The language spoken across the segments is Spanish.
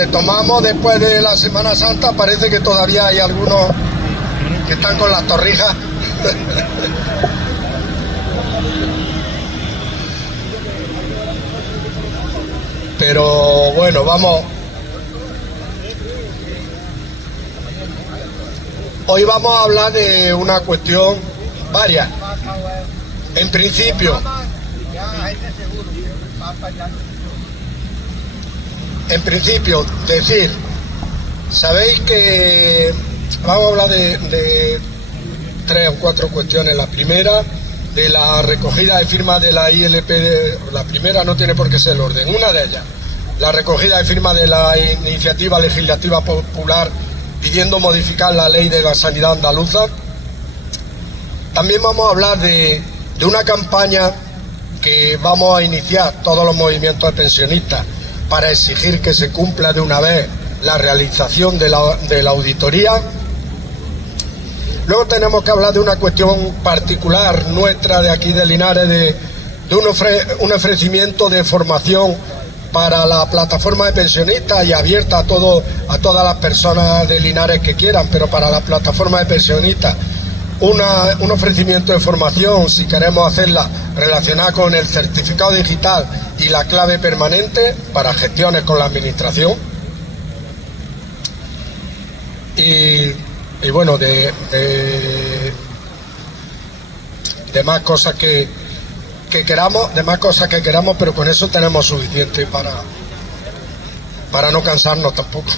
retomamos después de la Semana Santa. Parece que todavía hay algunos que están con las torrijas. Pero bueno, vamos. Hoy vamos a hablar de una cuestión varias. En principio, decir, sabéis que vamos a hablar de 3 o 4 cuestiones. La primera, de la recogida de firmas de la ILP, la primera no tiene por qué ser el orden, una de ellas, la recogida de firmas de la iniciativa legislativa popular pidiendo modificar la ley de la sanidad andaluza. También vamos a hablar de una campaña que vamos a iniciar todos los movimientos de pensionistas para exigir que se cumpla de una vez la realización de la auditoría. Luego tenemos que hablar de una cuestión particular nuestra de aquí de Linares, de un ofrecimiento de formación para la plataforma de pensionistas y abierta a todas las personas de Linares que quieran, pero para la plataforma de pensionistas un ofrecimiento de formación, si queremos hacerla, relacionada con el certificado digital y la clave permanente para gestiones con la administración. Y bueno, de más cosas que queramos, pero con eso tenemos suficiente para no cansarnos tampoco.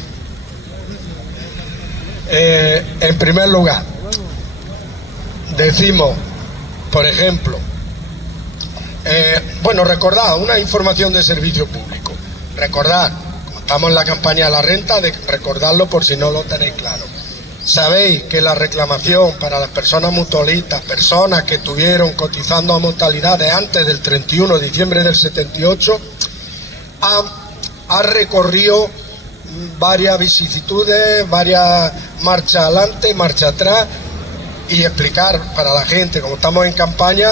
En primer lugar, decimos, por ejemplo, recordad una información de servicio público. Recordad, como estamos en la campaña de la renta, de recordarlo por si no lo tenéis claro. Sabéis que la reclamación para las personas mutualistas, personas que estuvieron cotizando a mutualidades antes del 31 de diciembre del 78, ha recorrido varias vicisitudes, varias marchas adelante, marcha atrás, y explicar para la gente, como estamos en campaña,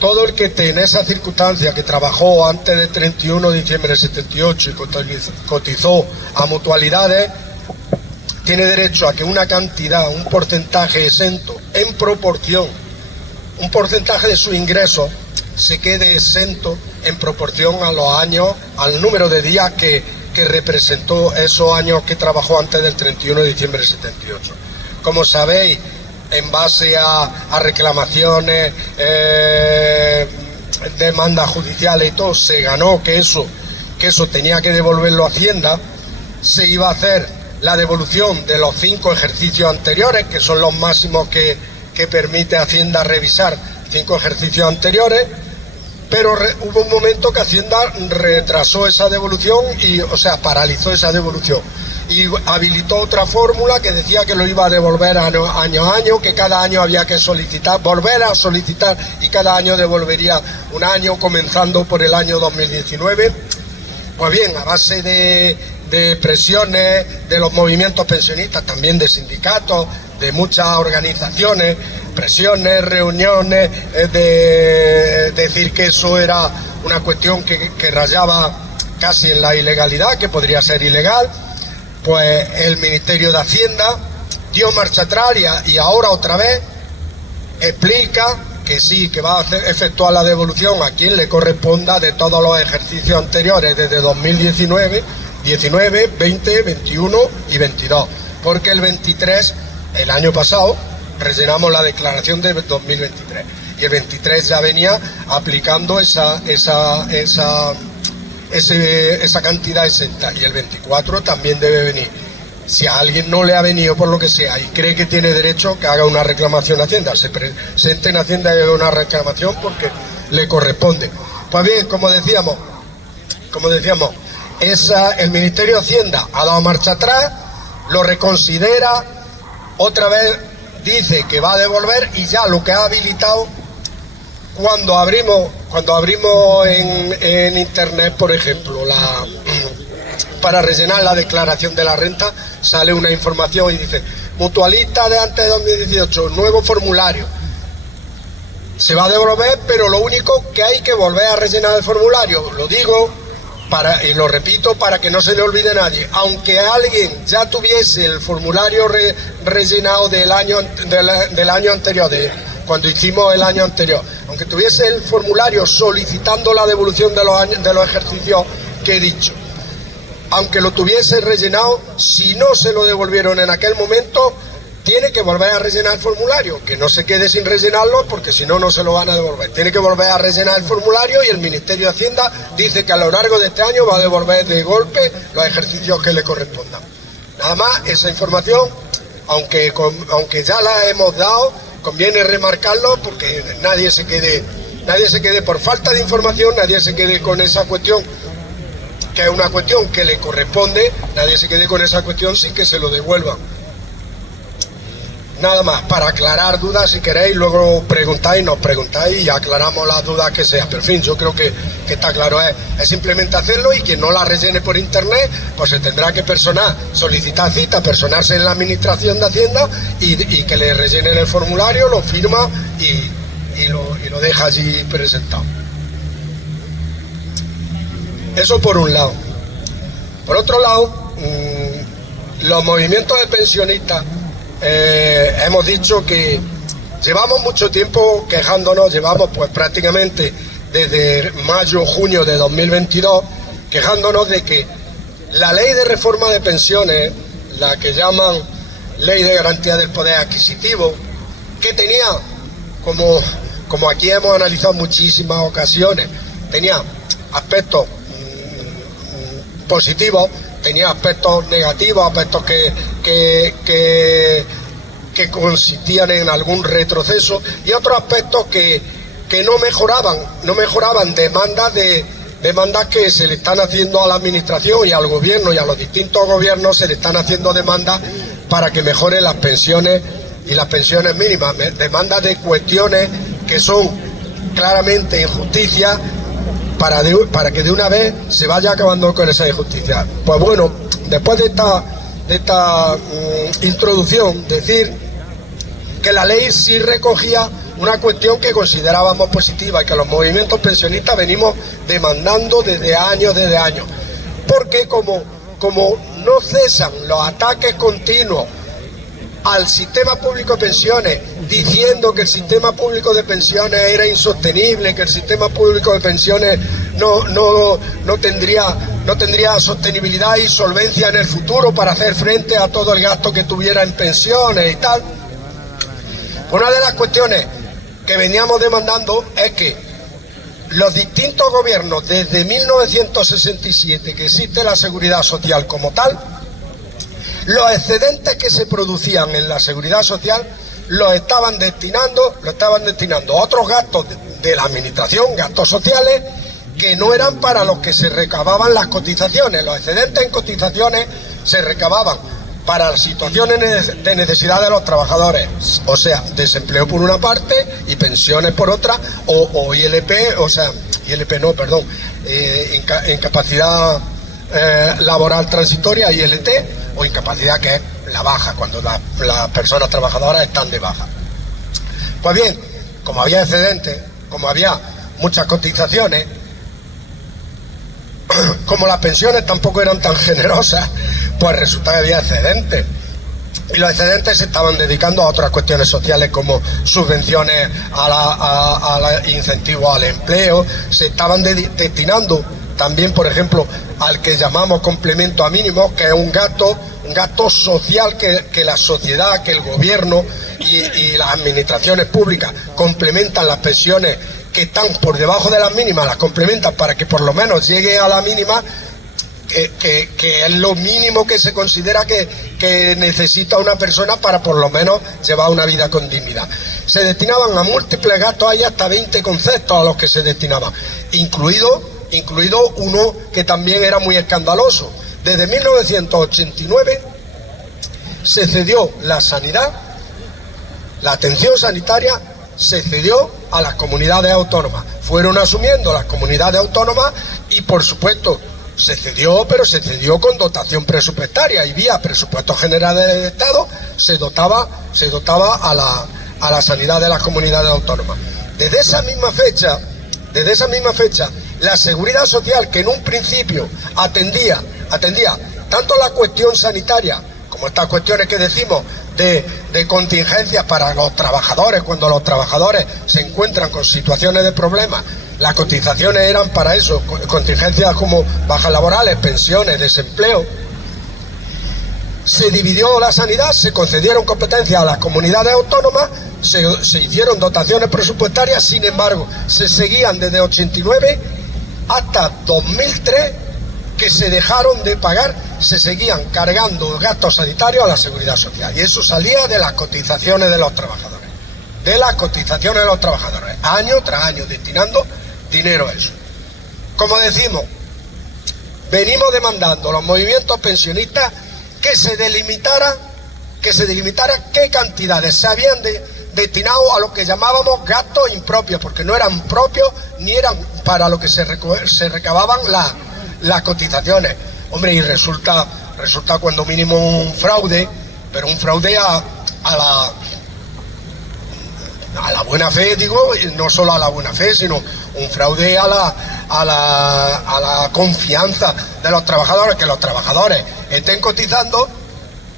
todo el que esté en esa circunstancia, que trabajó antes del 31 de diciembre del 78 y cotizó a mutualidades, tiene derecho a que una cantidad, un porcentaje exento en proporción, un porcentaje de su ingreso se quede exento en proporción a los años, al número de días que representó esos años que trabajó antes del 31 de diciembre del 78. Como sabéis, en base a reclamaciones, demandas judiciales y todo, se ganó que eso tenía que devolverlo a Hacienda. Se iba a hacer la devolución de los 5 ejercicios anteriores, que son los máximos que permite Hacienda revisar, 5 ejercicios anteriores, pero hubo un momento que Hacienda retrasó esa devolución, paralizó esa devolución y habilitó otra fórmula que decía que lo iba a devolver año a año, que cada año había que volver a solicitar, y cada año devolvería un año, comenzando por el año 2019. Pues bien, a base de presiones de los movimientos pensionistas, también de sindicatos, de muchas organizaciones, presiones, reuniones, de decir que eso era una cuestión que rayaba casi en la ilegalidad, que podría ser ilegal, pues el Ministerio de Hacienda dio marcha atrás y ahora otra vez explica que sí, que va a efectuar la devolución a quien le corresponda de todos los ejercicios anteriores, desde 2019, 20, 21 y 22, porque el 23, el año pasado, rellenamos la declaración de 2023 y el 23 ya venía aplicando esa cantidad exenta, y el 24 también debe venir. Si a alguien no le ha venido por lo que sea y cree que tiene derecho, que haga una reclamación a Hacienda, se presente en Hacienda y haga una reclamación porque le corresponde. Pues bien, como decíamos, el Ministerio de Hacienda ha dado marcha atrás, lo reconsidera, otra vez dice que va a devolver, y ya lo que ha habilitado, cuando abrimos en internet, por ejemplo, para rellenar la declaración de la renta, sale una información y dice: mutualista de antes de 2018, nuevo formulario. Se va a devolver, pero lo único que hay que volver a rellenar el formulario. Lo digo y lo repito para que no se le olvide a nadie, aunque alguien ya tuviese el formulario rellenado del año anterior, cuando hicimos el año anterior, aunque tuviese el formulario solicitando la devolución de los ejercicios que he dicho, aunque lo tuviese rellenado, si no se lo devolvieron en aquel momento, tiene que volver a rellenar el formulario, que no se quede sin rellenarlo porque si no, no se lo van a devolver. Tiene que volver a rellenar el formulario y el Ministerio de Hacienda dice que a lo largo de este año va a devolver de golpe los ejercicios que le correspondan. Nada más, esa información, aunque ya la hemos dado, conviene remarcarlo porque nadie se quede por falta de información, nadie se quede con esa cuestión, que es una cuestión que le corresponde, nadie se quede con esa cuestión sin que se lo devuelvan. Nada más, para aclarar dudas, si queréis, luego nos preguntáis y aclaramos las dudas que sean. Pero en fin, yo creo que está claro, es simplemente hacerlo y quien no la rellene por internet, pues se tendrá que personar, solicitar cita, personarse en la Administración de Hacienda y que le rellenen el formulario, lo firma y lo deja allí presentado. Eso por un lado. Por otro lado, los movimientos de pensionistas, hemos dicho que llevamos mucho tiempo quejándonos, llevamos pues prácticamente desde mayo, junio de 2022, quejándonos de que la ley de reforma de pensiones, la que llaman ley de garantía del poder adquisitivo, que tenía, como aquí hemos analizado en muchísimas ocasiones, tenía aspectos positivos, tenía aspectos negativos, aspectos que consistían en algún retroceso y otros aspectos que no mejoraban demandas que se le están haciendo a la administración y al gobierno y a los distintos gobiernos se le están haciendo demandas para que mejoren las pensiones y las pensiones mínimas, demandas de cuestiones que son claramente injusticias para que de una vez se vaya acabando con esa injusticia. Pues bueno, después de esta introducción, decir que la ley sí recogía una cuestión que considerábamos positiva y que los movimientos pensionistas venimos demandando desde años, porque como no cesan los ataques continuos al sistema público de pensiones, diciendo que el sistema público de pensiones era insostenible, que el sistema público de pensiones no tendría sostenibilidad y solvencia en el futuro para hacer frente a todo el gasto que tuviera en pensiones y tal. Una de las cuestiones que veníamos demandando es que los distintos gobiernos, desde 1967, que existe la seguridad social como tal, los excedentes que se producían en la seguridad social los estaban destinando a otros gastos de la administración, gastos sociales, que no eran para los que se recababan las cotizaciones. Los excedentes en cotizaciones se recababan para las situaciones de necesidad de los trabajadores, o sea, desempleo por una parte y pensiones por otra, o ILP, incapacidad laboral transitoria, ILT, o incapacidad, que es la baja, cuando las personas trabajadoras están de baja. Pues bien, como había excedentes, como había muchas cotizaciones, como las pensiones tampoco eran tan generosas, pues resulta que había excedentes. Y los excedentes se estaban dedicando a otras cuestiones sociales como subvenciones a incentivos al empleo, se estaban destinando también, por ejemplo, al que llamamos complemento a mínimos, que es un gasto social que la sociedad, que el gobierno y las administraciones públicas complementan las pensiones que están por debajo de las mínimas, las complementan para que por lo menos llegue a la mínima, que es lo mínimo que se considera que necesita una persona para por lo menos llevar una vida con dignidad. Se destinaban a múltiples gastos, hay hasta 20 conceptos a los que se destinaban, incluido uno que también era muy escandaloso. Desde 1989 se cedió la sanidad, la atención sanitaria se cedió a las comunidades autónomas. Fueron asumiendo las comunidades autónomas y, por supuesto, se cedió, pero se cedió con dotación presupuestaria y vía presupuestos generales del Estado se dotaba a la sanidad de las comunidades autónomas. Desde esa misma fecha, la seguridad social, que en un principio atendía tanto la cuestión sanitaria como estas cuestiones que decimos de contingencias para los trabajadores, cuando los trabajadores se encuentran con situaciones de problemas, las cotizaciones eran para eso, contingencias como bajas laborales, pensiones, desempleo. Se dividió la sanidad, se concedieron competencias a las comunidades autónomas, se hicieron dotaciones presupuestarias, sin embargo, se seguían desde 89 hasta 2003, que se dejaron de pagar, se seguían cargando gastos sanitarios a la seguridad social. Y eso salía de las cotizaciones de los trabajadores. Año tras año, destinando dinero a eso. Como decimos, venimos demandando los movimientos pensionistas que se delimitara qué cantidades se habían destinado a lo que llamábamos gastos impropios, porque no eran propios ni eran para lo que se recababan las cotizaciones. Hombre, y resulta cuando mínimo un fraude, pero un fraude a la buena fe, digo, y no solo a la buena fe, sino un fraude a la confianza de los trabajadores, que los trabajadores estén cotizando,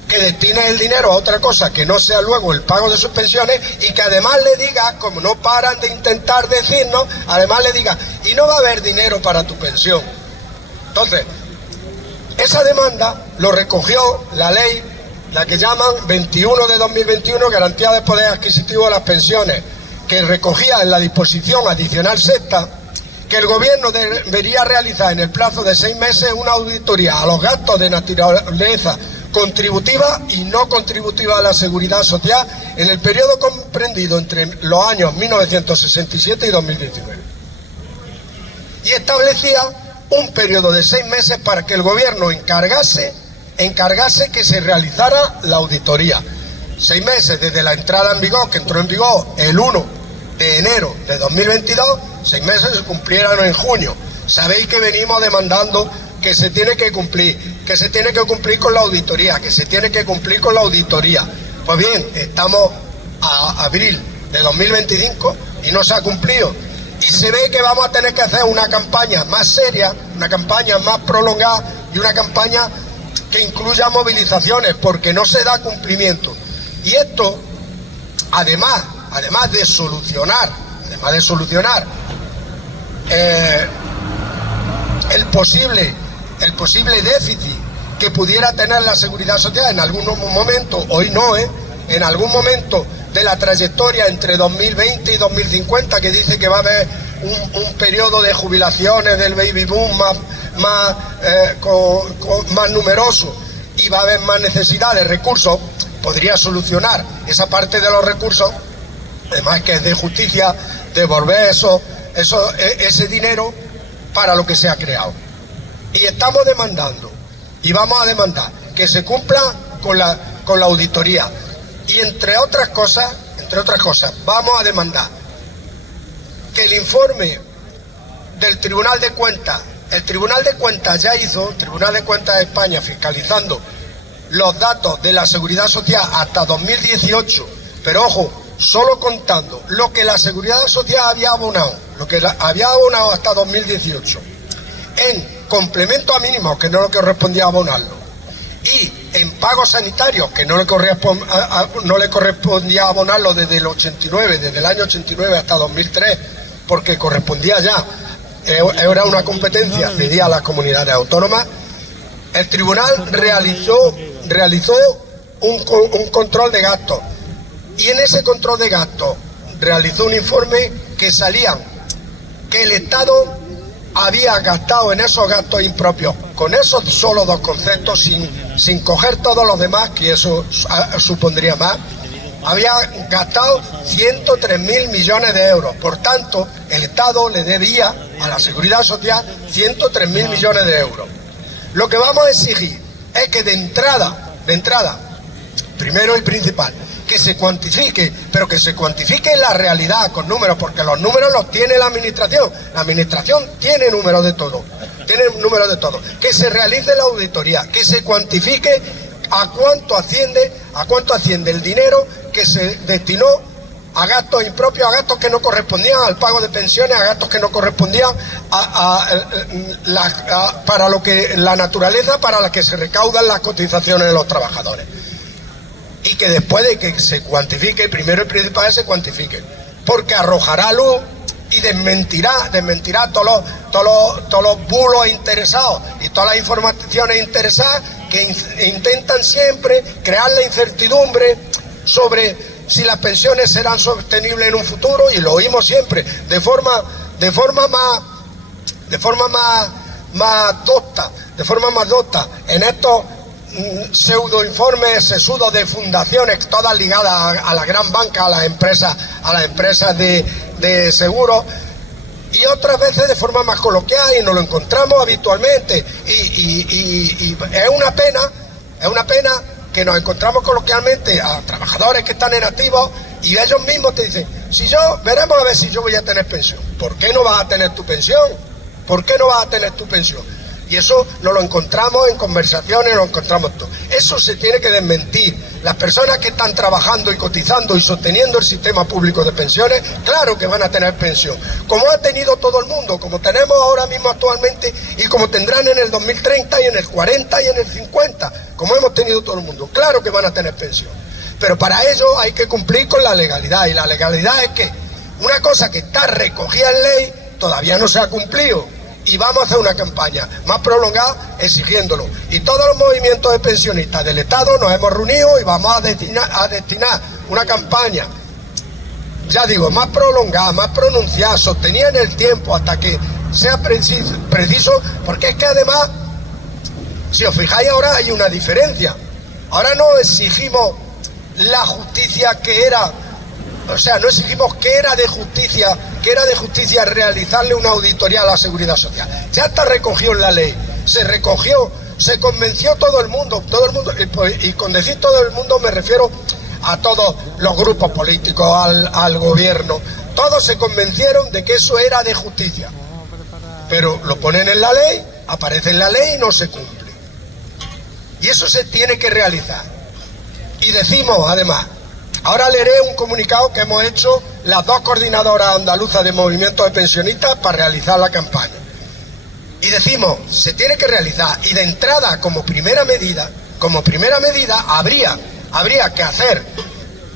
que destinen el dinero a otra cosa que no sea luego el pago de sus pensiones, y que además le diga, como no paran de intentar decirnos, además le diga, y no va a haber dinero para tu pensión. Entonces, esa demanda lo recogió la ley, la que llaman 21 de 2021, Garantía de Poder Adquisitivo de las Pensiones, que recogía en la disposición adicional sexta que el gobierno debería realizar en el plazo de 6 meses una auditoría a los gastos de naturaleza contributiva y no contributiva a la seguridad social en el periodo comprendido entre los años 1967 y 2019. Y establecía un periodo de 6 meses para que el gobierno encargase que se realizara la auditoría. 6 meses desde la entrada en vigor, que entró en vigor el 1 de enero de 2022, 6 meses se cumplieran en junio. Sabéis que venimos demandando que se tiene que cumplir con la auditoría, Pues bien, estamos a abril de 2025 y no se ha cumplido. Y se ve que vamos a tener que hacer una campaña más seria, una campaña más prolongada y una campaña que incluya movilizaciones, porque no se da cumplimiento. Y esto, además de solucionar el posible déficit que pudiera tener la seguridad social en algún momento, hoy no, en algún momento de la trayectoria entre 2020 y 2050, que dice que va a haber un periodo de jubilaciones del baby boom más numeroso, y va a haber más necesidad de recursos, podría solucionar esa parte de los recursos, además que es de justicia devolver ese dinero para lo que se ha creado. Y estamos demandando, y vamos a demandar, que se cumpla con la auditoría. Y entre otras cosas, vamos a demandar que el informe del Tribunal de Cuentas, el Tribunal de Cuentas de España, fiscalizando los datos de la Seguridad Social hasta 2018, pero ojo, solo contando lo que la Seguridad Social había abonado hasta 2018, en complemento a mínimos, que no le correspondía abonarlo, y en pagos sanitarios, que no le correspondía abonarlo desde el año 89 hasta 2003, porque correspondía ya, era una competencia cedida a las comunidades autónomas. El tribunal realizó un control de gastos, y en ese control de gastos realizó un informe que salía que el Estado había gastado en esos gastos impropios, con esos solo dos conceptos, sin coger todos los demás, que eso supondría más, había gastado 103.000 millones de euros. Por tanto, el Estado le debía a la Seguridad Social 103.000 millones de euros. Lo que vamos a exigir es que de entrada, primero y principal, que se cuantifique, pero que se cuantifique la realidad con números, porque los números los tiene la administración. La administración tiene números de todo, que se realice la auditoría, que se cuantifique a cuánto asciende el dinero que se destinó a gastos impropios, a gastos que no correspondían al pago de pensiones, a gastos que no correspondían para lo que la naturaleza para la que se recaudan las cotizaciones de los trabajadores. Y que después de que se cuantifique, primero y principal se cuantifique, porque arrojará luz y desmentirá todos los bulos interesados y todas las informaciones interesadas que intentan siempre crear la incertidumbre sobre si las pensiones serán sostenibles en un futuro, y lo oímos siempre de forma más docta en estos pseudo informes sesudos de fundaciones, todas ligadas a la gran banca, a las empresas de seguros, y otras veces de forma más coloquial, y nos lo encontramos habitualmente, y es una pena que nos encontramos coloquialmente a trabajadores que están en activos y ellos mismos te dicen, veremos a ver si yo voy a tener pensión. ¿Por qué no vas a tener tu pensión? ¿Por qué no vas a tener tu pensión? Y eso nos lo encontramos en conversaciones, lo encontramos todo. Eso se tiene que desmentir. Las personas que están trabajando y cotizando y sosteniendo el sistema público de pensiones, claro que van a tener pensión. Como ha tenido todo el mundo, como tenemos ahora mismo actualmente y como tendrán en el 2030 y en el 40 y en el 50, como hemos tenido todo el mundo. Claro que van a tener pensión. Pero para ello hay que cumplir con la legalidad. Y la legalidad es que una cosa que está recogida en ley todavía no se ha cumplido. Y vamos a hacer una campaña más prolongada exigiéndolo. Y todos los movimientos de pensionistas del Estado nos hemos reunido y vamos a destinar una campaña, ya digo, más prolongada, más pronunciada, sostenida en el tiempo hasta que sea preciso, porque es que además, si os fijáis, ahora hay una diferencia. Ahora no exigimos la justicia que era, o sea, no exigimos que era de justicia realizarle una auditoría a la Seguridad Social. Ya está recogido en la ley, se convenció todo el mundo, y con decir todo el mundo me refiero a todos los grupos políticos, al gobierno, todos se convencieron de que eso era de justicia. Pero lo ponen en la ley, aparece en la ley y no se cumple. Y eso se tiene que realizar. Y decimos, además, ahora leeré un comunicado que hemos hecho las dos coordinadoras andaluzas de movimientos de pensionistas para realizar la campaña. Y decimos, se tiene que realizar, y de entrada, como primera medida, habría que hacer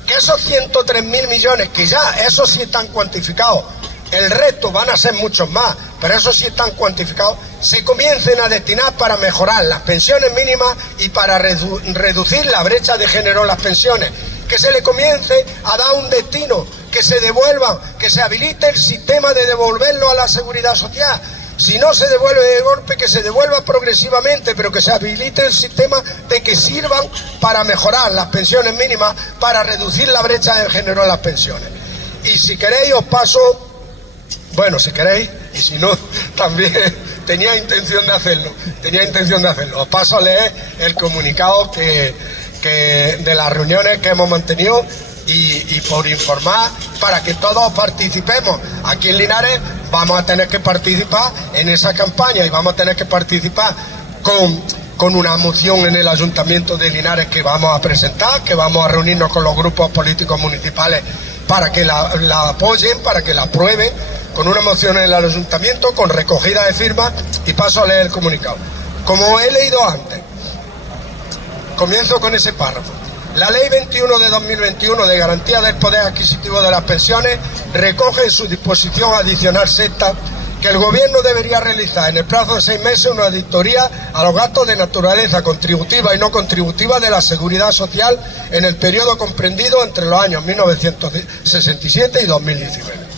que esos 103.000 millones, que ya esos sí están cuantificados, el resto van a ser muchos más, pero esos sí están cuantificados, se comiencen a destinar para mejorar las pensiones mínimas y para reducir la brecha de género en las pensiones. Que se le comience a dar un destino, que se devuelvan, que se habilite el sistema de devolverlo a la Seguridad Social. Si no se devuelve de golpe, que se devuelva progresivamente, pero que se habilite el sistema de que sirvan para mejorar las pensiones mínimas, para reducir la brecha de género en las pensiones. Y si queréis os paso, bueno, si queréis, y si no, también tenía intención de hacerlo, os paso a leer el comunicado de las reuniones que hemos mantenido y por informar, para que todos participemos. Aquí en Linares vamos a tener que participar en esa campaña y vamos a tener que participar con una moción en el Ayuntamiento de Linares que vamos a presentar, que vamos a reunirnos con los grupos políticos municipales para que la apoyen, para que la aprueben, con una moción en el Ayuntamiento, con recogida de firmas, y paso a leer el comunicado. Como he leído antes, comienzo con ese párrafo. La Ley 21 de 2021 de garantía del poder adquisitivo de las pensiones recoge en su disposición adicional sexta que el Gobierno debería realizar en el plazo de 6 meses una auditoría a los gastos de naturaleza contributiva y no contributiva de la Seguridad Social en el periodo comprendido entre los años 1967 y 2019.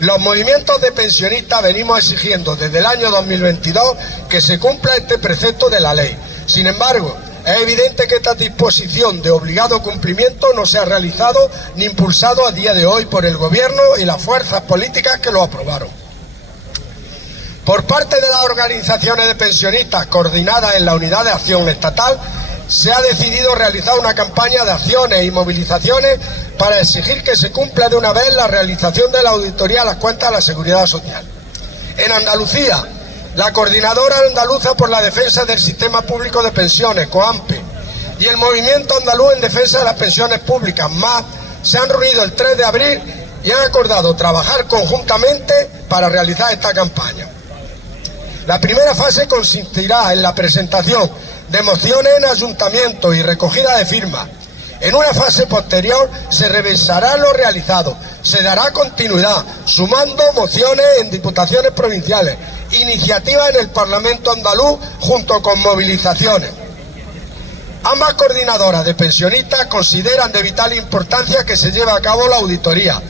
Los movimientos de pensionistas venimos exigiendo desde el año 2022 que se cumpla este precepto de la ley. Sin embargo, es evidente que esta disposición de obligado cumplimiento no se ha realizado ni impulsado a día de hoy por el Gobierno y las fuerzas políticas que lo aprobaron. Por parte de las organizaciones de pensionistas coordinadas en la Unidad de Acción Estatal, se ha decidido realizar una campaña de acciones y movilizaciones para exigir que se cumpla de una vez la realización de la auditoría a las cuentas de la Seguridad Social. En Andalucía, la Coordinadora Andaluza por la Defensa del Sistema Público de Pensiones, COAMPE, y el Movimiento Andaluz en Defensa de las Pensiones Públicas, MAP, se han reunido el 3 de abril y han acordado trabajar conjuntamente para realizar esta campaña. La primera fase consistirá en la presentación de mociones en ayuntamientos y recogida de firmas. En una fase posterior se revisará lo realizado, se dará continuidad, sumando mociones en diputaciones provinciales, iniciativas en el Parlamento andaluz junto con movilizaciones. Ambas coordinadoras de pensionistas consideran de vital importancia que se lleve a cabo la auditoría,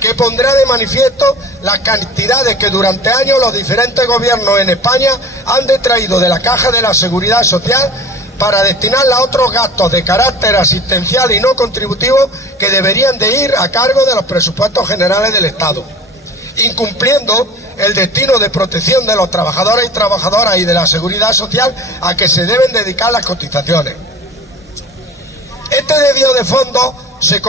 que pondrá de manifiesto las cantidades que durante años los diferentes gobiernos en España han detraído de la Caja de la Seguridad Social para destinarla a otros gastos de carácter asistencial y no contributivo que deberían de ir a cargo de los presupuestos generales del Estado, incumpliendo el destino de protección de los trabajadores y trabajadoras y de la seguridad social a que se deben dedicar las cotizaciones. Este desvío de fondos se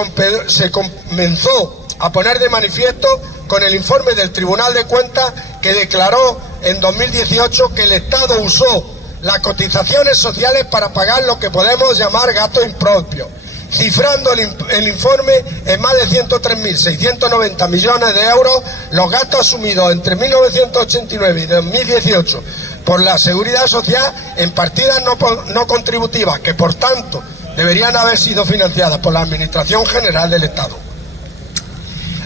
comenzó a poner de manifiesto con el informe del Tribunal de Cuentas, que declaró en 2018 que el Estado usó las cotizaciones sociales para pagar lo que podemos llamar gastos impropios, cifrando el informe en más de 103.690 millones de euros los gastos asumidos entre 1989 y 2018 por la Seguridad Social en partidas no contributivas, que por tanto deberían haber sido financiadas por la Administración General del Estado.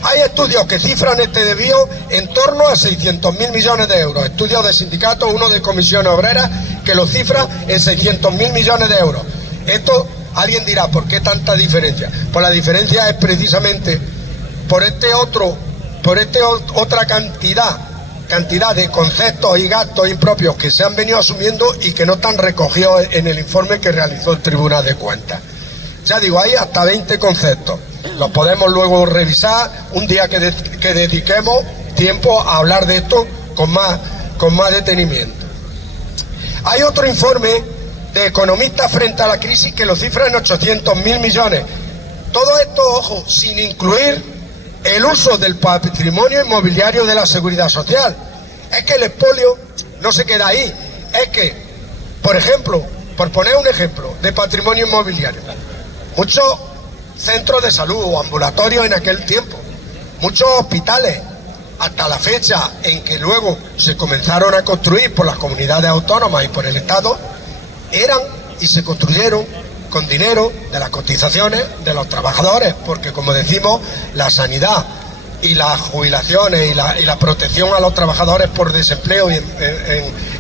Hay estudios que cifran este desvío en torno a 600.000 millones de euros, estudios de sindicatos, uno de Comisiones Obreras, que lo cifra en 600.000 millones de euros. Esto, alguien dirá, ¿por qué tanta diferencia? Pues la diferencia es precisamente por otra cantidad de conceptos y gastos impropios que se han venido asumiendo y que no están recogidos en el informe que realizó el Tribunal de Cuentas. Ya digo, hay hasta 20 conceptos. Los podemos luego revisar un día que dediquemos tiempo a hablar de esto con más detenimiento. Hay otro informe de economistas frente a la crisis que lo cifra en 800.000 millones. Todo esto, ojo, sin incluir el uso del patrimonio inmobiliario de la Seguridad Social. Es que el expolio no se queda ahí. Es que, por ejemplo, por poner un ejemplo de patrimonio inmobiliario, muchos centros de salud o ambulatorios en aquel tiempo, muchos hospitales, hasta la fecha en que luego se comenzaron a construir por las comunidades autónomas y por el Estado, eran y se construyeron con dinero de las cotizaciones de los trabajadores, porque como decimos, la sanidad y las jubilaciones y la protección a los trabajadores por desempleo y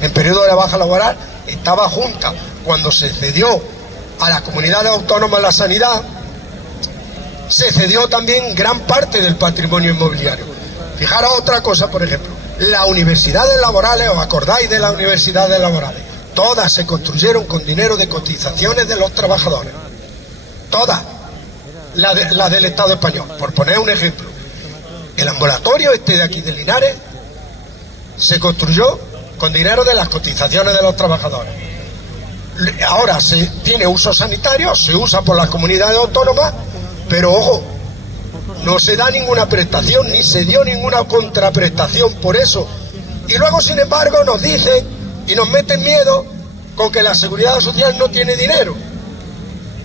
en periodo de baja laboral estaba junta. Cuando se cedió a las comunidades autónomas la sanidad, se cedió también gran parte del patrimonio inmobiliario. Fijaros otra cosa, por ejemplo, las universidades laborales, ¿os acordáis de las universidades laborales? Todas se construyeron con dinero de cotizaciones de los trabajadores. Todas. Las del Estado español, por poner un ejemplo. El ambulatorio este de aquí de Linares se construyó con dinero de las cotizaciones de los trabajadores. Ahora se tiene uso sanitario, se usa por las comunidades autónomas, pero ojo, no se da ninguna prestación, ni se dio ninguna contraprestación por eso. Y luego, sin embargo, nos dicen y nos meten miedo con que la Seguridad Social no tiene dinero.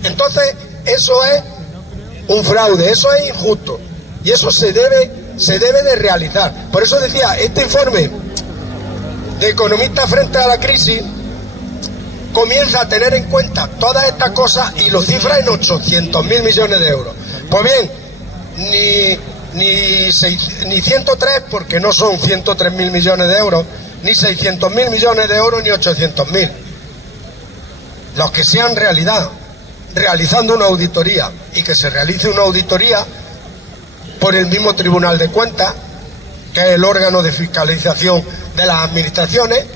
Entonces, eso es un fraude, eso es injusto. Y eso se debe de realizar. Por eso decía, este informe de economistas frente a la crisis comienza a tener en cuenta todas estas cosas y lo cifra en 800.000 millones de euros. Pues bien, ni 103, porque no son 103.000 millones de euros, ni 600.000 millones de euros, ni 800.000. Los que sean realidad, realizando una auditoría, y que se realice una auditoría por el mismo Tribunal de Cuentas, que es el órgano de fiscalización de las administraciones,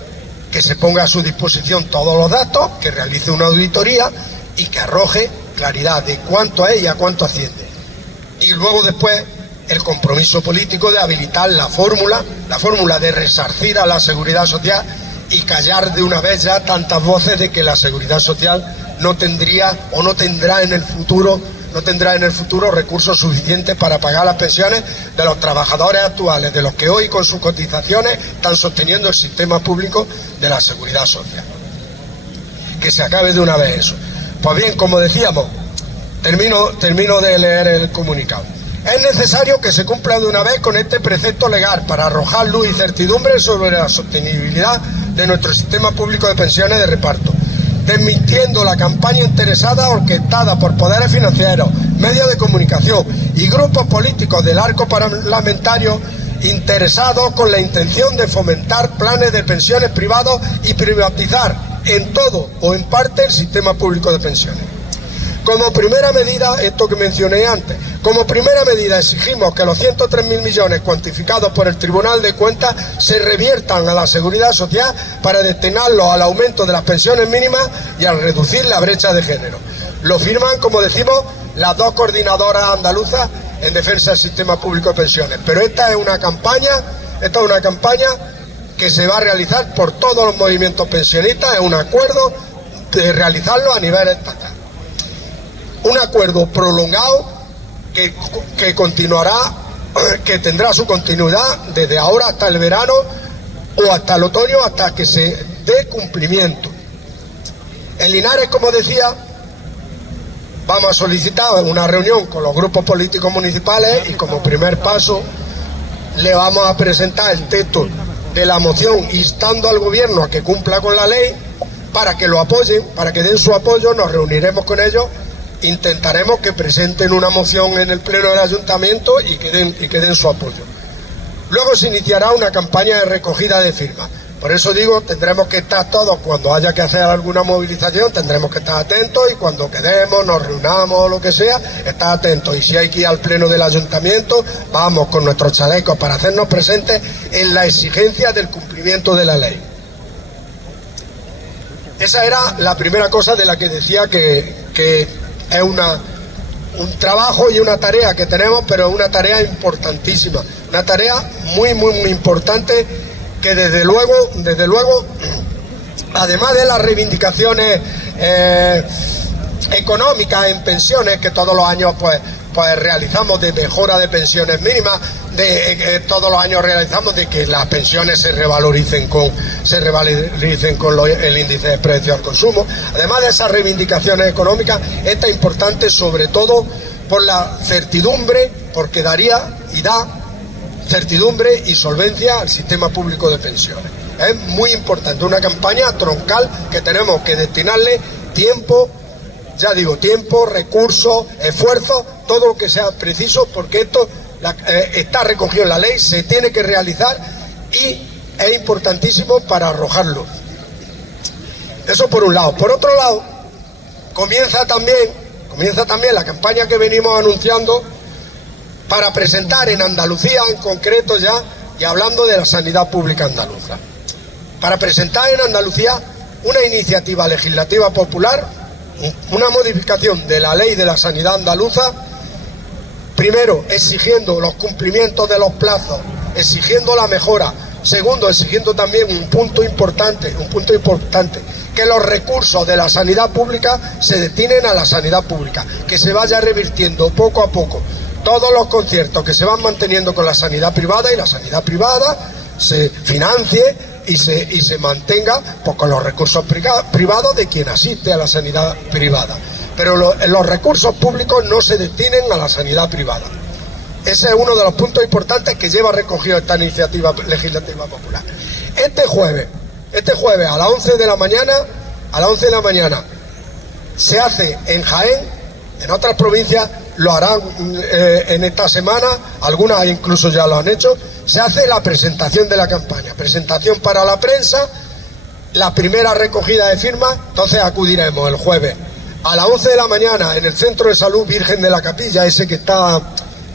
que se ponga a su disposición todos los datos, que realice una auditoría y que arroje claridad de cuánto es y a cuánto asciende. Y luego después el compromiso político de habilitar la fórmula de resarcir a la Seguridad Social y callar de una vez ya tantas voces de que la Seguridad Social no tendría o no tendrá en el futuro recursos suficientes para pagar las pensiones de los trabajadores actuales, de los que hoy con sus cotizaciones están sosteniendo el sistema público de la Seguridad Social. Que se acabe de una vez eso. Pues bien, como decíamos, Termino de leer el comunicado. Es necesario que se cumpla de una vez con este precepto legal para arrojar luz y certidumbre sobre la sostenibilidad de nuestro sistema público de pensiones de reparto, desmintiendo la campaña interesada orquestada por poderes financieros, medios de comunicación y grupos políticos del arco parlamentario interesados con la intención de fomentar planes de pensiones privados y privatizar en todo o en parte el sistema público de pensiones. Como primera medida, esto que mencioné antes, como primera medida exigimos que los 103.000 millones cuantificados por el Tribunal de Cuentas se reviertan a la Seguridad Social para destinarlos al aumento de las pensiones mínimas y a reducir la brecha de género. Lo firman, como decimos, las dos coordinadoras andaluzas en defensa del sistema público de pensiones. Pero esta es una campaña que se va a realizar por todos los movimientos pensionistas, es un acuerdo de realizarlo a nivel estatal. Un acuerdo prolongado que continuará, que tendrá su continuidad desde ahora hasta el verano o hasta el otoño, hasta que se dé cumplimiento. En Linares, como decía, vamos a solicitar una reunión con los grupos políticos municipales y como primer paso le vamos a presentar el texto de la moción instando al gobierno a que cumpla con la ley para que lo apoyen, para que den su apoyo. Nos reuniremos con ellos. Intentaremos que presenten una moción en el pleno del ayuntamiento y que den su apoyo. Luego se iniciará una campaña de recogida de firmas. Por eso digo, tendremos que estar todos, cuando haya que hacer alguna movilización, tendremos que estar atentos y cuando quedemos, nos reunamos o lo que sea, estar atentos. Y si hay que ir al pleno del ayuntamiento, vamos con nuestros chalecos para hacernos presentes en la exigencia del cumplimiento de la ley. Esa era la primera cosa de la que decía que es un trabajo y una tarea que tenemos, pero es una tarea importantísima, una tarea muy importante que desde luego, además de las reivindicaciones económicas en pensiones que todos los años pues realizamos, de mejora de pensiones mínimas, todos los años realizamos de que las pensiones se revaloricen con el índice de precio al consumo. Además de esas reivindicaciones económicas, esta es importante sobre todo por la certidumbre, porque daría y da certidumbre y solvencia al sistema público de pensiones. Es muy importante, una campaña troncal que tenemos que destinarle tiempo, ya digo, tiempo, recursos, esfuerzos, todo lo que sea preciso, porque esto está recogido en la ley, se tiene que realizar y es importantísimo para arrojar luz. Eso por un lado. Por otro lado, comienza también la campaña que venimos anunciando para presentar en Andalucía, en concreto ya, y hablando de la sanidad pública andaluza, para presentar en Andalucía una iniciativa legislativa popular, una modificación de la ley de la sanidad andaluza, primero exigiendo los cumplimientos de los plazos, exigiendo la mejora, segundo exigiendo también un punto importante, que los recursos de la sanidad pública se destinen a la sanidad pública, que se vaya revirtiendo poco a poco todos los conciertos que se van manteniendo con la sanidad privada y la sanidad privada se financie y se mantenga pues, con los recursos privados de quien asiste a la sanidad privada. Pero los recursos públicos no se destinen a la sanidad privada. Ese es uno de los puntos importantes que lleva recogido esta iniciativa legislativa popular. Este jueves a las 11 de la mañana, se hace en Jaén, en otras provincias lo harán en esta semana, algunas incluso ya lo han hecho, se hace la presentación de la campaña, presentación para la prensa, la primera recogida de firmas. Entonces acudiremos el jueves a las 11 de la mañana en el Centro de Salud Virgen de la Capilla, ese que está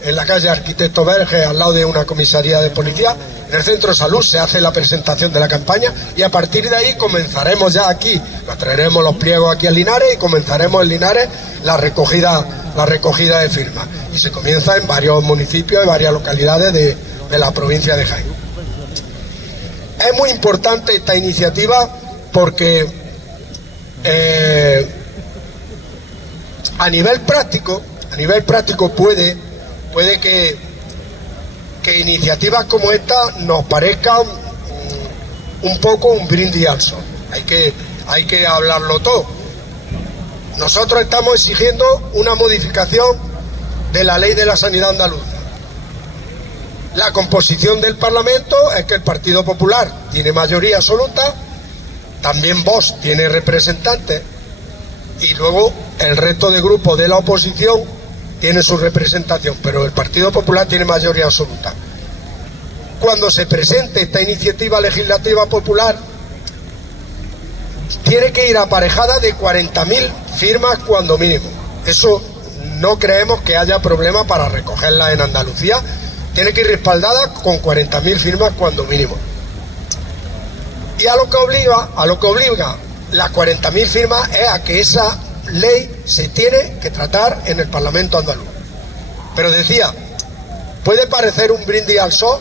en la calle Arquitecto Verge, al lado de una comisaría de policía. En el Centro de Salud se hace la presentación de la campaña y a partir de ahí comenzaremos ya aquí, nos traeremos los pliegos aquí a Linares y comenzaremos en Linares la recogida de firmas. Y se comienza en varios municipios y varias localidades de la provincia de Jaén. Es muy importante esta iniciativa porque a nivel práctico puede que iniciativas como esta nos parezcan un poco un brindis al sol. Hay que hablarlo todo. nosotros estamos exigiendo una modificación de la ley de la sanidad andaluza. La composición del Parlamento es que el Partido Popular tiene mayoría absoluta, también Vox tiene representantes y luego el resto de grupos de la oposición tiene su representación, pero el Partido Popular tiene mayoría absoluta. Cuando se presente esta iniciativa legislativa popular, tiene que ir aparejada de 40.000 firmas cuando mínimo. Eso no creemos que haya problema para recogerla en Andalucía. Tiene que ir respaldada con 40.000 firmas cuando mínimo. Y a lo que obliga las 40.000 firmas es a que esa ley se tiene que tratar en el Parlamento andaluz. Pero decía, puede parecer un brindis al sol,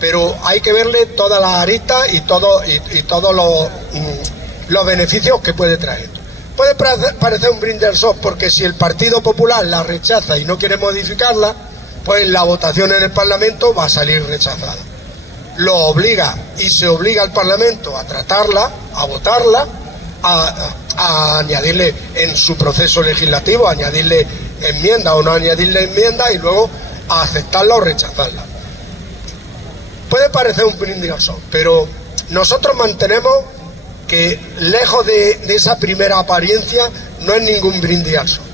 pero hay que verle todas las aristas y todos los beneficios que puede traer esto. Puede parecer un brindis al sol porque si el Partido Popular la rechaza y no quiere modificarla, pues la votación en el Parlamento va a salir rechazada. Lo obliga y se obliga al Parlamento a tratarla, a votarla, a añadirle en su proceso legislativo, a añadirle enmienda o no añadirle enmienda y luego a aceptarla o rechazarla. Puede parecer un brindis al sol, pero nosotros mantenemos que lejos de esa primera apariencia no es ningún brindis al sol.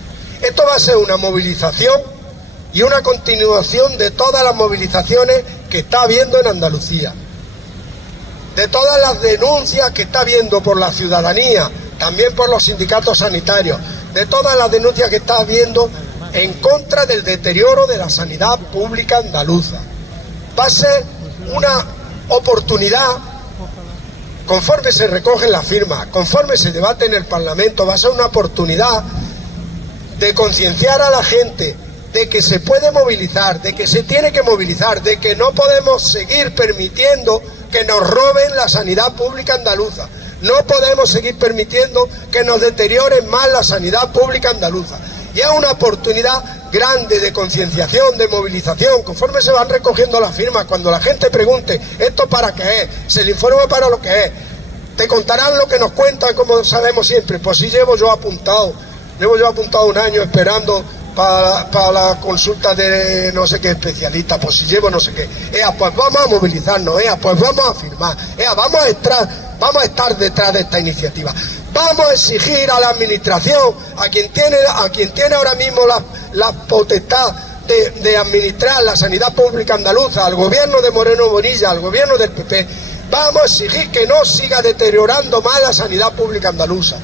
Esto va a ser una movilización y una continuación de todas las movilizaciones que está habiendo en Andalucía, de todas las denuncias que está habiendo por la ciudadanía, también por los sindicatos sanitarios, de todas las denuncias que está habiendo en contra del deterioro de la sanidad pública andaluza. Va a ser una oportunidad, conforme se recogen las firmas, conforme se debate en el Parlamento, va a ser una oportunidad de concienciar a la gente de que se puede movilizar, de que se tiene que movilizar, de que no podemos seguir permitiendo que nos roben la sanidad pública andaluza. No podemos seguir permitiendo que nos deterioren más la sanidad pública andaluza. Y es una oportunidad grande de concienciación, de movilización, conforme se van recogiendo las firmas. Cuando la gente pregunte, ¿esto para qué es?, se le informa para lo que es. Te contarán lo que nos cuentan, como sabemos siempre. Pues sí, llevo yo apuntado un año esperando para la consulta de no sé qué especialista, pues si llevo no sé qué. Pues vamos a movilizarnos, pues vamos a firmar, vamos a estar detrás de esta iniciativa. Vamos a exigir a la administración, a quien tiene ahora mismo la potestad de administrar la sanidad pública andaluza, al gobierno de Moreno Bonilla, al gobierno del PP, vamos a exigir que no siga deteriorando más la sanidad pública andaluza.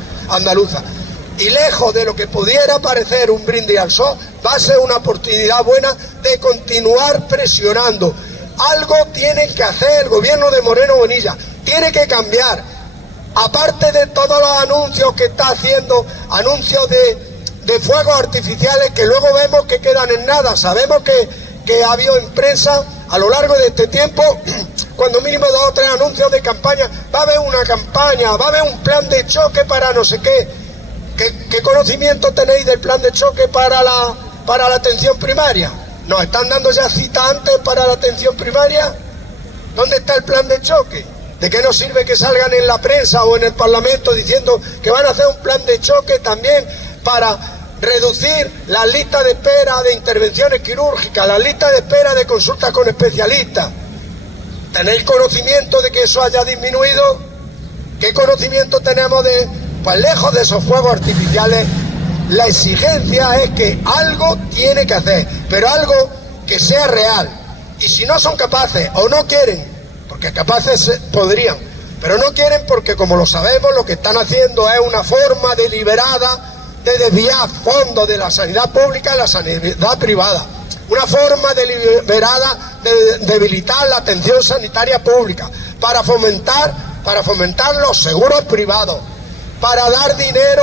Y lejos de lo que pudiera parecer un brindis al sol, va a ser una oportunidad buena de continuar presionando. Algo tiene que hacer el gobierno de Moreno Bonilla, tiene que cambiar. Aparte de todos los anuncios que está haciendo, anuncios de fuegos artificiales que luego vemos que quedan en nada. Sabemos que ha habido en prensa a lo largo de este tiempo, cuando mínimo 2 o 3 anuncios de campaña. Va a haber una campaña, va a haber un plan de choque para no sé qué. ¿Qué conocimiento tenéis del plan de choque para la atención primaria? ¿Nos están dando ya cita antes para la atención primaria? ¿Dónde está el plan de choque? ¿De qué nos sirve que salgan en la prensa o en el Parlamento diciendo que van a hacer un plan de choque también para reducir las listas de espera de intervenciones quirúrgicas, las listas de espera de consultas con especialistas? ¿Tenéis conocimiento de que eso haya disminuido? ¿Qué conocimiento tenemos de...? Pues lejos de esos fuegos artificiales, la exigencia es que algo tiene que hacer, pero algo que sea real. Y si no son capaces o no quieren, porque capaces podrían, pero no quieren porque, como lo sabemos, lo que están haciendo es una forma deliberada de desviar fondos de la sanidad pública a la sanidad privada. Una forma deliberada de debilitar la atención sanitaria pública para fomentar los seguros privados, para dar dinero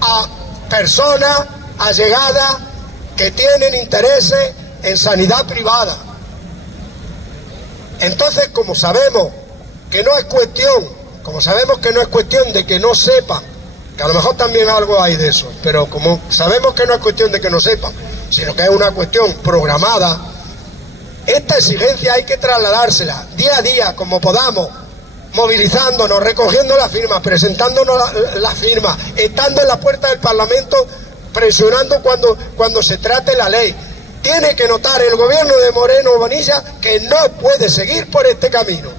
a personas allegadas que tienen intereses en sanidad privada. Entonces, como sabemos que no es cuestión de que no sepan, que a lo mejor también algo hay de eso, pero como sabemos que no es cuestión de que no sepan, sino que es una cuestión programada, esta exigencia hay que trasladársela día a día, como podamos, movilizándonos, recogiendo las firmas, presentándonos las firmas, estando en la puerta del Parlamento, presionando cuando se trate la ley. Tiene que notar el gobierno de Moreno Bonilla que no puede seguir por este camino,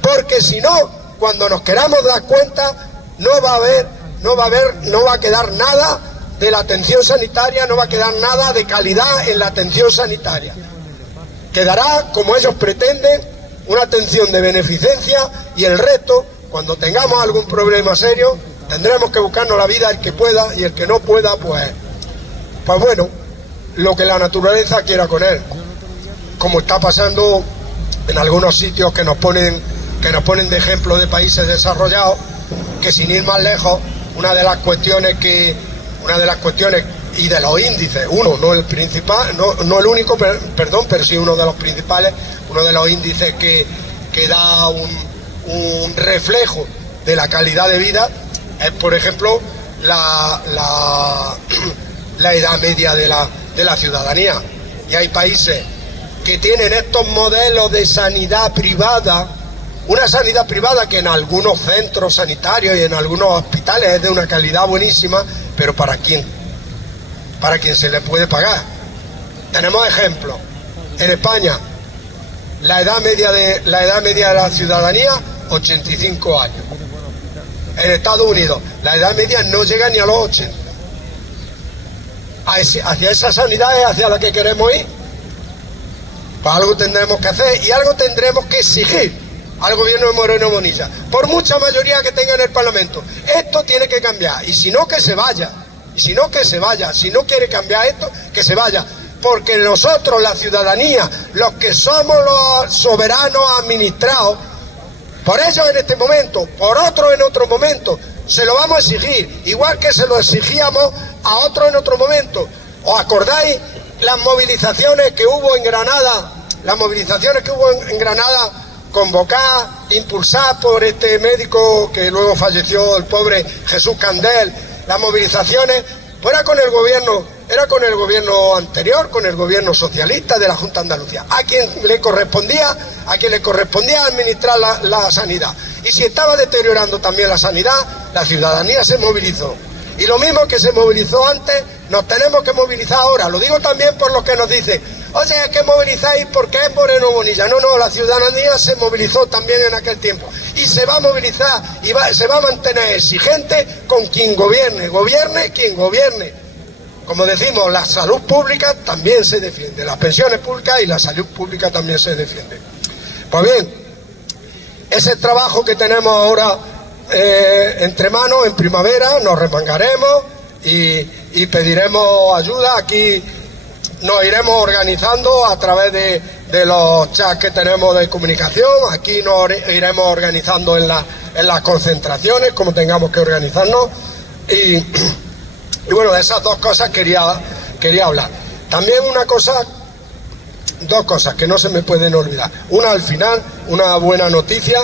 porque si no, cuando nos queramos dar cuenta, no va a quedar nada de la atención sanitaria, no va a quedar nada de calidad en la atención sanitaria. Quedará, como ellos pretenden, una atención de beneficencia, y el resto, cuando tengamos algún problema serio, tendremos que buscarnos la vida el que pueda, y el que no pueda, pues bueno, lo que la naturaleza quiera con él, como está pasando en algunos sitios que nos ponen de ejemplo de países desarrollados, que sin ir más lejos, una de las cuestiones y de los índices, uno, no el principal, no el único, perdón, pero sí uno de los principales, uno de los índices que da un reflejo de la calidad de vida, es, por ejemplo, la edad media de la ciudadanía. Y hay países que tienen estos modelos de sanidad privada, una sanidad privada que en algunos centros sanitarios y en algunos hospitales es de una calidad buenísima, pero ¿para quién? Para quien se le puede pagar. Tenemos ejemplos. En España, la edad media de la ciudadanía, 85 años. En Estados Unidos, la edad media no llega ni a los 80. Hacia esa sanidad es hacia la que queremos ir. Pues algo tendremos que hacer y algo tendremos que exigir al gobierno de Moreno Bonilla, por mucha mayoría que tenga en el Parlamento. Esto tiene que cambiar, y si no, que se vaya. Y si no, que se vaya. Si no quiere cambiar esto, que se vaya. Porque nosotros, la ciudadanía, los que somos los soberanos administrados, por ellos en este momento, por otros en otro momento, se lo vamos a exigir, igual que se lo exigíamos a otros en otro momento. ¿Os acordáis las movilizaciones que hubo en Granada? Las movilizaciones que hubo en Granada, convocadas, impulsadas por este médico que luego falleció, el pobre Jesús Candel. Las movilizaciones, pues era con el gobierno anterior, con el gobierno socialista de la Junta de Andalucía, a quien le correspondía administrar la sanidad. Y si estaba deteriorando también la sanidad, la ciudadanía se movilizó. Y lo mismo que se movilizó antes, nos tenemos que movilizar ahora. Lo digo también por los que nos dicen, oye, es que movilizáis porque es Moreno Bonilla. No, la ciudadanía se movilizó también en aquel tiempo. Y se va a movilizar y se va a mantener exigente con quien gobierne quien gobierne. Como decimos, la salud pública también se defiende, las pensiones públicas y la salud pública también se defiende. Pues bien, ese trabajo que tenemos ahora entre manos, en primavera, nos remangaremos y pediremos ayuda. Aquí nos iremos organizando a través de los chats que tenemos de comunicación. Aquí nos iremos organizando en las concentraciones, como tengamos que organizarnos. Y bueno, de esas dos cosas quería hablar. También dos cosas que no se me pueden olvidar. Una al final, una buena noticia,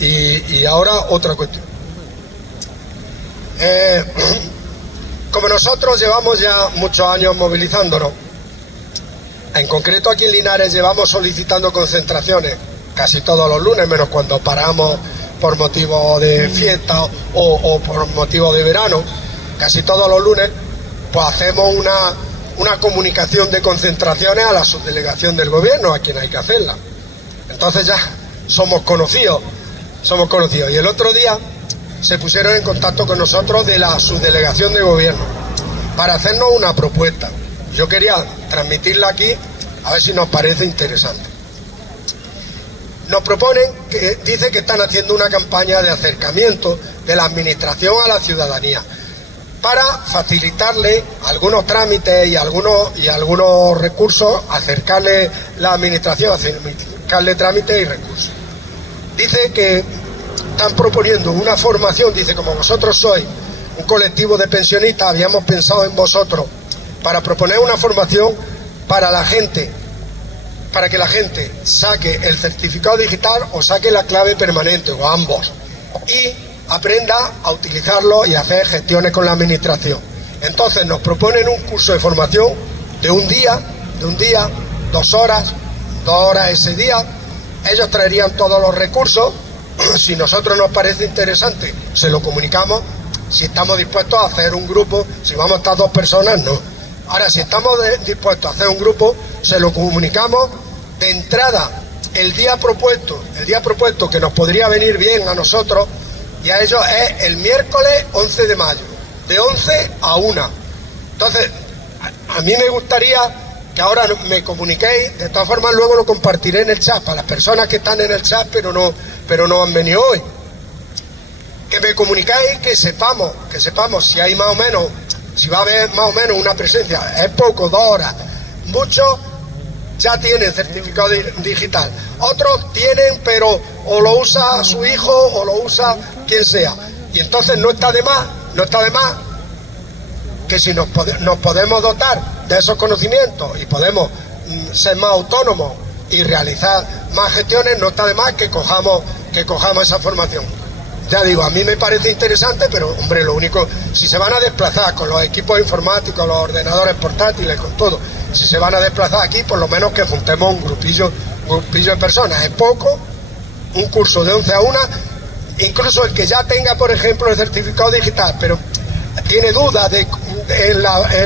y ahora otra cuestión. Como nosotros llevamos ya muchos años movilizándonos, en concreto aquí en Linares llevamos solicitando concentraciones casi todos los lunes, menos cuando paramos por motivo de fiesta o por motivo de verano. Casi todos los lunes pues hacemos una comunicación de concentraciones a la subdelegación del gobierno, a quien hay que hacerla. Entonces ya somos conocidos. Y el otro día se pusieron en contacto con nosotros de la subdelegación de gobierno para hacernos una propuesta. Yo quería transmitirla aquí, a ver si nos parece interesante. Nos proponen, dice que están haciendo una campaña de acercamiento de la administración a la ciudadanía, para facilitarle algunos trámites y algunos recursos, acercarle la administración, acercarle trámites y recursos. Dice que están proponiendo una formación, dice, como vosotros sois un colectivo de pensionistas, habíamos pensado en vosotros para proponer una formación para la gente, para que la gente saque el certificado digital o saque la clave permanente, o ambos, y aprenda a utilizarlo y a hacer gestiones con la administración. Entonces nos proponen un curso de formación de un día, 2 horas ese día. Ellos traerían todos los recursos si nosotros nos parece interesante, se lo comunicamos. Si estamos dispuestos a hacer un grupo, si vamos a estar 2 personas, no. Ahora, si estamos dispuestos a hacer un grupo, se lo comunicamos de entrada el día propuesto que nos podría venir bien a nosotros y a ellos es el miércoles 11 de mayo, de 11 a 1. Entonces, a mí me gustaría que ahora me comuniquéis, de todas formas luego lo compartiré en el chat, para las personas que están en el chat pero no han venido hoy. Que me comunicáis, que sepamos si hay más o menos, si va a haber más o menos una presencia, es poco, 2 horas, muchos ya tienen certificado digital, otros tienen pero o lo usa su hijo o lo usa quien sea, y entonces no está de más que si nos podemos dotar de esos conocimientos y podemos ser más autónomos y realizar más gestiones, no está de más que cojamos esa formación. Ya digo, a mí me parece interesante, pero hombre, lo único, si se van a desplazar con los equipos informáticos, los ordenadores portátiles, con todo, si se van a desplazar aquí, por lo menos que juntemos un grupillo de personas. Es poco, un curso de 11 a 1, incluso el que ya tenga, por ejemplo, el certificado digital, pero tiene dudas en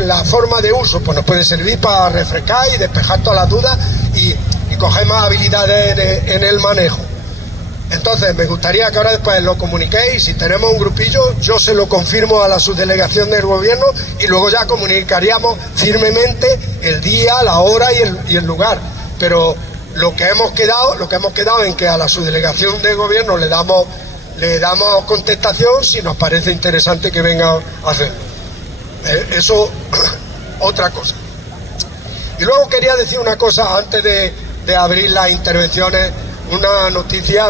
la forma de uso, pues nos puede servir para refrescar y despejar todas las dudas y coger más habilidades en el manejo. Entonces me gustaría que ahora después lo comuniquéis, si tenemos un grupillo yo se lo confirmo a la subdelegación del gobierno y luego ya comunicaríamos firmemente el día, la hora y el lugar. Pero lo que hemos quedado en que a la subdelegación del gobierno le damos contestación si nos parece interesante que venga a hacerlo. Eso, otra cosa. Y luego quería decir una cosa antes de abrir las intervenciones. Una noticia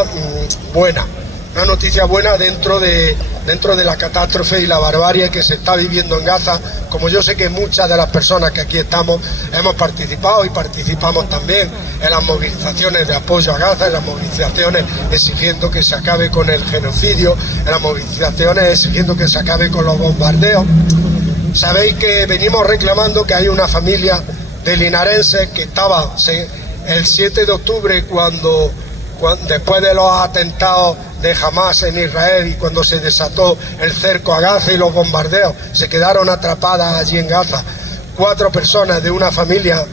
buena dentro de la catástrofe y la barbarie que se está viviendo en Gaza. Como yo sé que muchas de las personas que aquí estamos hemos participado y participamos también en las movilizaciones de apoyo a Gaza, en las movilizaciones exigiendo que se acabe con el genocidio, en las movilizaciones exigiendo que se acabe con los bombardeos. Sabéis que venimos reclamando que hay una familia de linarenses que estaba el 7 de octubre cuando después de los atentados de Hamas en Israel y cuando se desató el cerco a Gaza y los bombardeos, se quedaron atrapadas allí en Gaza 4 personas de una familia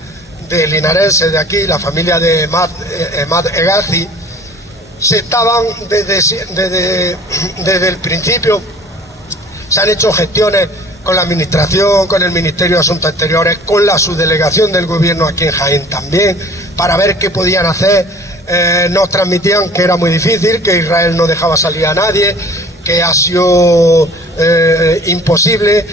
de linarenses de aquí, la familia de Emad Egazi. Se estaban desde el principio, se han hecho gestiones con la administración, con el Ministerio de Asuntos Exteriores, con la subdelegación del gobierno aquí en Jaén también, para ver qué podían hacer. Nos transmitían que era muy difícil, que Israel no dejaba salir a nadie, que ha sido imposible.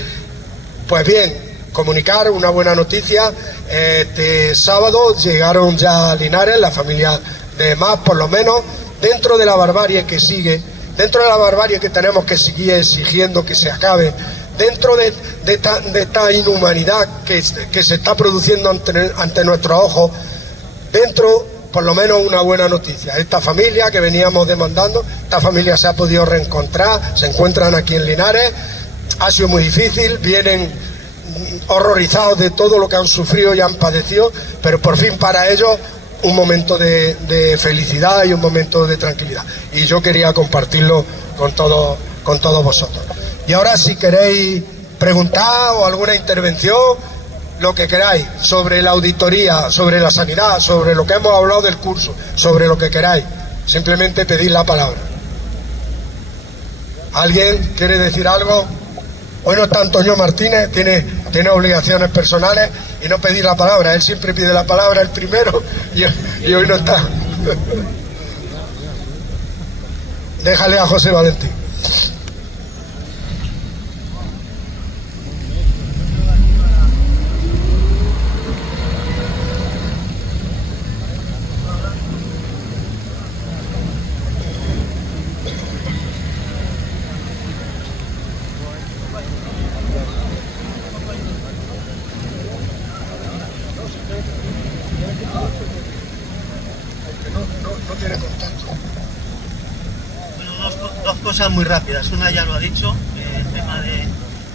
Pues bien, comunicar una buena noticia. Este sábado llegaron ya a Linares, la familia de Emad, por lo menos, dentro de la barbarie que sigue, dentro de la barbarie que tenemos que seguir exigiendo que se acabe, dentro de esta inhumanidad que se está produciendo ante nuestros ojos, dentro, por lo menos, una buena noticia. Esta familia que veníamos demandando, esta familia se ha podido reencontrar, se encuentran aquí en Linares. Ha sido muy difícil, vienen horrorizados de todo lo que han sufrido y han padecido, pero por fin para ellos un momento de felicidad y un momento de tranquilidad. Y yo quería compartirlo con todos vosotros. Y ahora, si queréis preguntar o alguna intervención, lo que queráis, sobre la auditoría, sobre la sanidad, sobre lo que hemos hablado del curso, sobre lo que queráis, simplemente pedid la palabra. ¿Alguien quiere decir algo? Hoy no está Antonio Martínez, tiene obligaciones personales y no pedir la palabra. Él siempre pide la palabra el primero y hoy no está. Déjale a José Valentín. Dos cosas muy rápidas. Una ya lo ha dicho, el tema de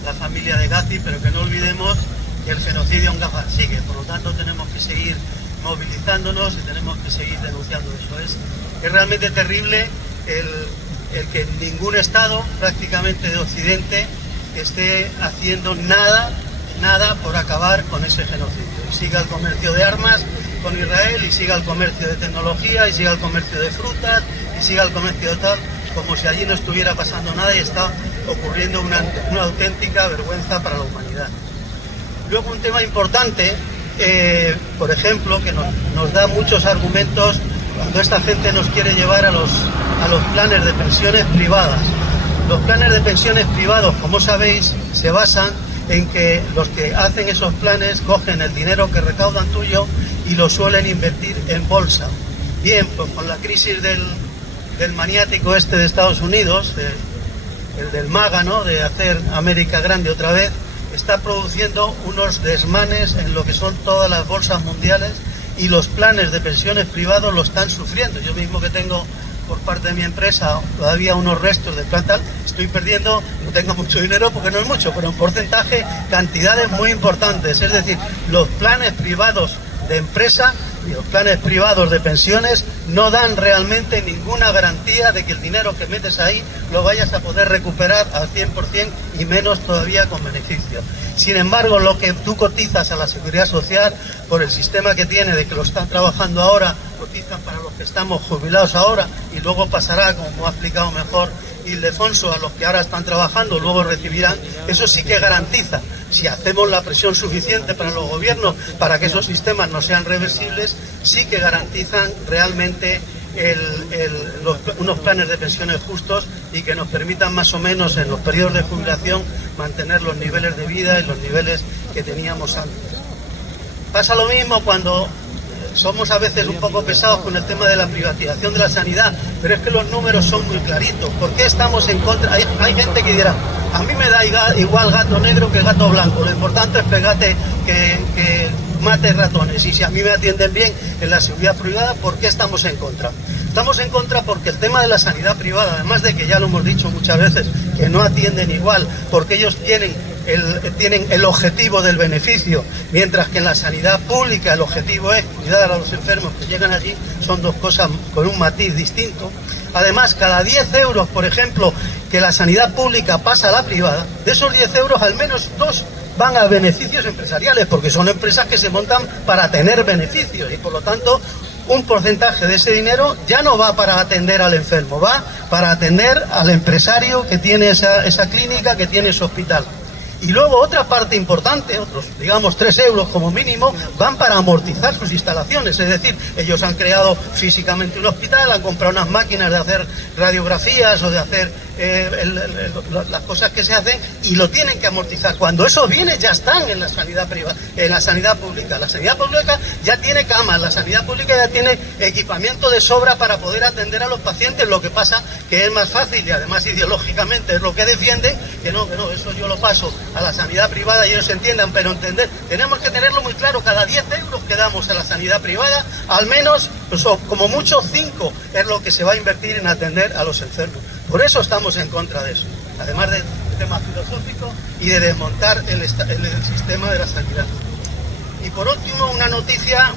la familia de Gazi, pero que no olvidemos que el genocidio en Gaza sigue. Por lo tanto, tenemos que seguir movilizándonos y tenemos que seguir denunciando eso. Es realmente terrible el que ningún Estado prácticamente de Occidente esté haciendo nada por acabar con ese genocidio. Y siga el comercio de armas con Israel, y siga el comercio de tecnología, y siga el comercio de frutas, y siga el comercio de tal, como si allí no estuviera pasando nada y está ocurriendo una auténtica vergüenza para la humanidad. Luego un tema importante, por ejemplo, que nos da muchos argumentos cuando esta gente nos quiere llevar a los planes de pensiones privadas. Los planes de pensiones privados, como sabéis, se basan en que los que hacen esos planes cogen el dinero que recaudan tuyo y lo suelen invertir en bolsa. Bien, pues con la crisis del maniático este de Estados Unidos, el del MAGA, ¿no?, de hacer América grande otra vez, está produciendo unos desmanes en lo que son todas las bolsas mundiales, y los planes de pensiones privados lo están sufriendo. Yo mismo, que tengo por parte de mi empresa todavía unos restos de plan tal, estoy perdiendo, no tengo mucho dinero porque no es mucho, pero en porcentaje, cantidades muy importantes. Es decir, los planes privados de empresa y los planes privados de pensiones no dan realmente ninguna garantía de que el dinero que metes ahí lo vayas a poder recuperar al 100%, y menos todavía con beneficio. Sin embargo, lo que tú cotizas a la Seguridad Social, por el sistema que tiene de que lo están trabajando ahora, cotizan para los que estamos jubilados ahora, y luego pasará, como ha explicado mejor Ildefonso, a los que ahora están trabajando, luego recibirán. Eso sí que garantiza, si hacemos la presión suficiente para los gobiernos para que esos sistemas no sean reversibles, sí que garantizan realmente unos planes de pensiones justos, y que nos permitan más o menos en los periodos de jubilación mantener los niveles de vida y los niveles que teníamos antes. Pasa lo mismo cuando somos a veces un poco pesados con el tema de la privatización de la sanidad, pero es que los números son muy claritos. ¿Por qué estamos en contra? Hay gente que dirá, a mí me da igual gato negro que gato blanco, lo importante es que mate ratones, y si a mí me atienden bien en la seguridad privada, ¿por qué estamos en contra? Estamos en contra porque el tema de la sanidad privada, además de que ya lo hemos dicho muchas veces, que no atienden igual, porque ellos tienen el objetivo del beneficio, mientras que en la sanidad pública el objetivo es cuidar a los enfermos que llegan allí, son dos cosas con un matiz distinto. Además, cada 10 euros, por ejemplo, que la sanidad pública pasa a la privada, de esos 10 euros al menos 2 van a beneficios empresariales, porque son empresas que se montan para tener beneficios, y por lo tanto un porcentaje de ese dinero ya no va para atender al enfermo, va para atender al empresario que tiene esa clínica, que tiene ese hospital. Y luego otra parte importante, otros, digamos 3 euros como mínimo, van para amortizar sus instalaciones. Es decir, ellos han creado físicamente un hospital, han comprado unas máquinas de hacer radiografías o de hacer las cosas que se hacen, y lo tienen que amortizar. Cuando esos bienes ya están en la sanidad privada, en la sanidad pública. La sanidad pública ya tiene camas, la sanidad pública ya tiene equipamiento de sobra para poder atender a los pacientes. Lo que pasa que es más fácil, y además ideológicamente es lo que defienden, que no, eso yo lo paso a la sanidad privada y ellos entiendan, pero tenemos que tenerlo muy claro. Cada 10 euros que damos a la sanidad privada, al menos, pues, como mucho 5 es lo que se va a invertir en atender a los enfermos. Por eso estamos en contra de eso, además del tema filosófico y de desmontar el sistema de la sanidad. Y por último, una noticia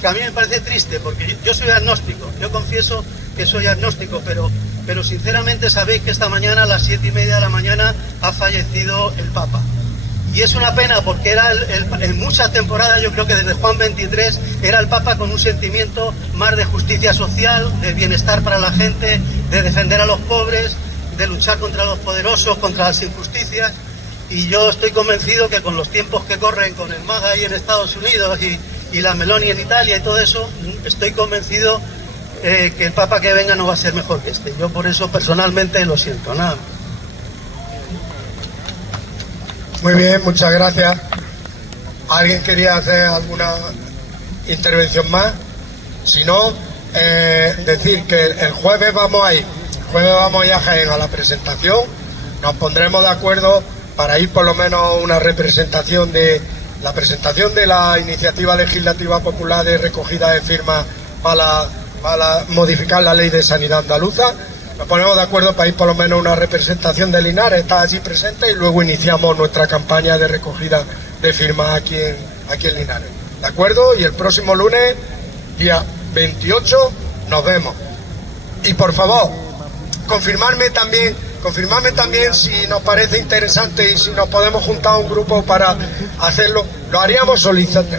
que a mí me parece triste, porque yo soy agnóstico, yo confieso que soy agnóstico, pero sinceramente sabéis que esta mañana a las 7:30 de la mañana ha fallecido el Papa. Y es una pena, porque era en muchas temporadas, yo creo que desde Juan XXIII, era el Papa con un sentimiento más de justicia social, de bienestar para la gente, de defender a los pobres, de luchar contra los poderosos, contra las injusticias. Y yo estoy convencido que con los tiempos que corren, con el MAGA ahí en Estados Unidos y la Meloni en Italia y todo eso, estoy convencido que el Papa que venga no va a ser mejor que este. Yo por eso personalmente lo siento, nada. Muy bien, muchas gracias. ¿Alguien quería hacer alguna intervención más? Si no, decir que el jueves vamos a ir. El jueves vamos a ir a Jaén a la presentación. Nos pondremos de acuerdo para ir por lo menos una representación de la presentación de la iniciativa legislativa popular de recogida de firmas para modificar la ley de sanidad andaluza. Nos ponemos de acuerdo para ir por lo menos una representación de Linares, está allí presente, y luego iniciamos nuestra campaña de recogida de firmas aquí en Linares. ¿De acuerdo? Y el próximo lunes, día 28, nos vemos. Y por favor, confirmarme también si nos parece interesante y si nos podemos juntar a un grupo para hacerlo. Lo haríamos,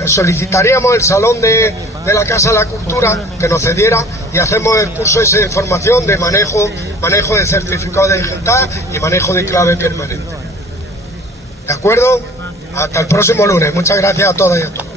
solicitaríamos el salón de la Casa de la Cultura que nos cediera y hacemos el curso ese de formación de manejo de certificado digital y manejo de clave permanente. ¿De acuerdo? Hasta el próximo lunes. Muchas gracias a todas y a todos.